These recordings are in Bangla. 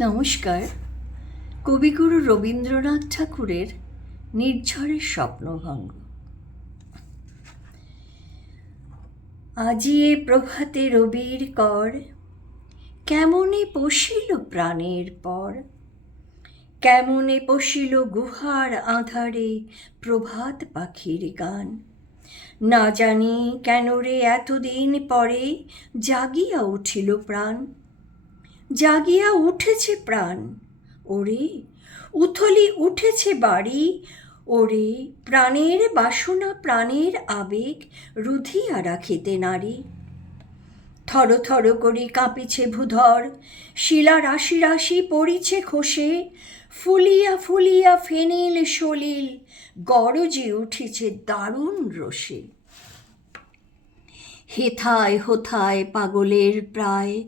নমস্কার। কবিগুরু রবীন্দ্রনাথ ঠাকুরের নির্ঝরের স্বপ্নভঙ্গ। আজি এ প্রভাতে রবির কর, কেমনে পশিল প্রাণের পর। কেমনে পশিল গুহার আঁধারে প্রভাত পাখির গান। না জানি কেন রে এতদিন পরে জাগিয়া উঠিল প্রাণ। জাগিয়া উঠেছে প্রাণ, ওরে উথলি উঠেছে বাড়ি। ওরে প্রাণের বাসনা প্রাণের আবেগ রুধিয়া রাখিতে নারী। থর থর করি কাঁপিছে ভূধর, শিলা রাশি রাশি পড়িছে খসে। ফুলিয়া ফুলিয়া ফেনিল সলিল গরজে উঠিছে দারুণ রোষে। হেথায় হোথায় পাগলের প্রায়,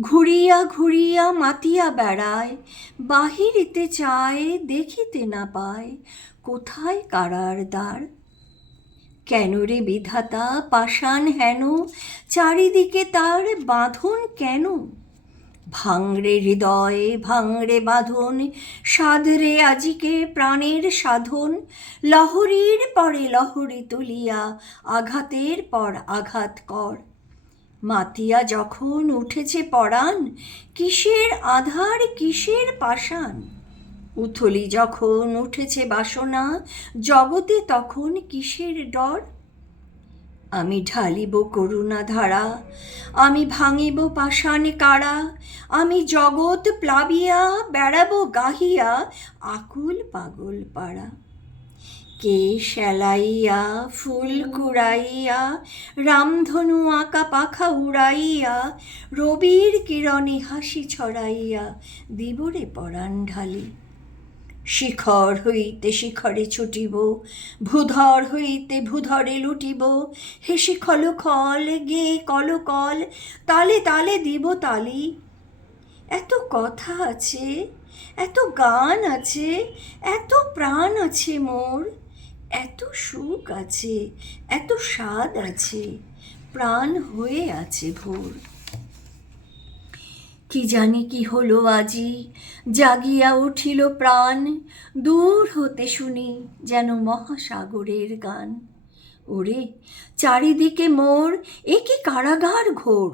ঘুরিয়া ঘুরিয়া মাতিয়া বেড়ায়। বাহিরিতে চায় দেখিতে না পায়, কোথায় কারার দ্বার। কেন রে বিধাতা পাষাণ হেন, চারিদিকে তার বাঁধন কেন। ভাঙরে হৃদয়ে ভাঙরে বাঁধন, সাধরে আজিকে প্রাণের সাধন। লহরীর পরে লহরী তুলিয়া আঘাতের পর আঘাত কর। মাতিয়া যখন উঠেছে পরাণ, কিসের আধার কিসের পাষাণ। উথলি যখন উঠেছে বাসনা, জগতে তখন কিসের ডর। আমি ঢালিব করুণা ধারা, আমি ভাঙিব পাষাণ কারা। আমি জগৎ প্লাবিয়া বেড়াবো গাহিয়া আকুল পাগল পাড়া। কে শ্যালাইয়া ফুল কুড়াইয়া, রামধনু আঁকা পাখা উড়াইয়া। রবির কিরণে হাসি ছড়াইয়া দিবরে পরাণ ঢালি। শিখর হইতে শিখরে ছুটিব, ভূধর হইতে ভূধরে লুটিব। হেসে খল খল গে কল কল, তালে তালে দিব তালি। এত কথা আছে, এত গান আছে, এত প্রাণ আছে মোর। এত সুখ আছে, এত স্বাদ আছে, প্রাণ হয়ে আছে ভোর। কি জানি কি হলো আজি, জাগিয়া উঠিল প্রাণ। দূর হতে শুনি যেন মহাসাগরের গান। ওরে চারিদিকে মোর এ কি কারাগার ঘোর।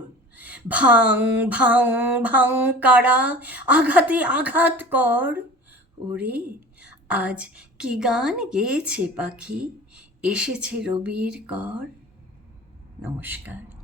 ভাং ভাং ভাং কারা, আঘাতে আঘাত কর। ওরে আজ কি গান গেয়েছে পাখি, এসেছে রবির কর। নমস্কার।